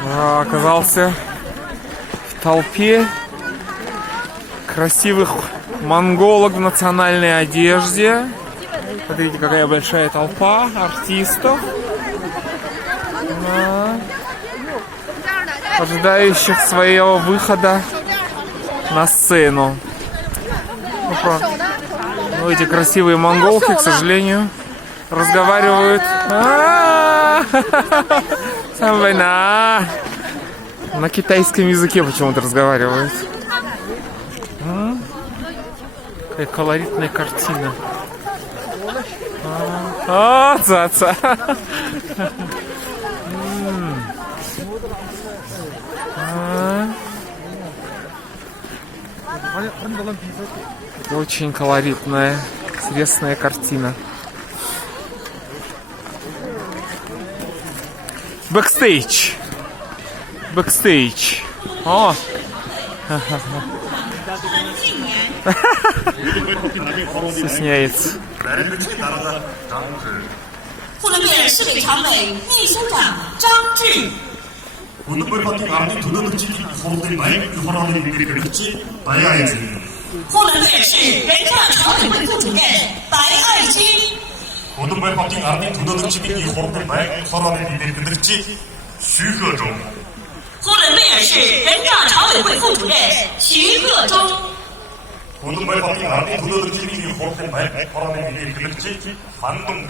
Оказался в толпе красивых монголок в национальной одежде. Смотрите, какая большая толпа артистов, ожидающих своего выхода на сцену. Ну, эти красивые монголки, к сожалению, разговаривают на китайском языке почему-то разговаривают. Какая колоритная картина. Ца-ца. Очень колоритная, интересная картина. Бэкстейдж. Бэкстейдж. О! Стесняется. 呼伦贝尔市委常委、秘书长张志。 呼伦贝尔市人大常委会副主任白爱金。 呼伦贝尔市人大常委会副主任徐鹤中。 고등발바닥 안에 두더덕집이 호르텐 말 바람에 밀리지 반동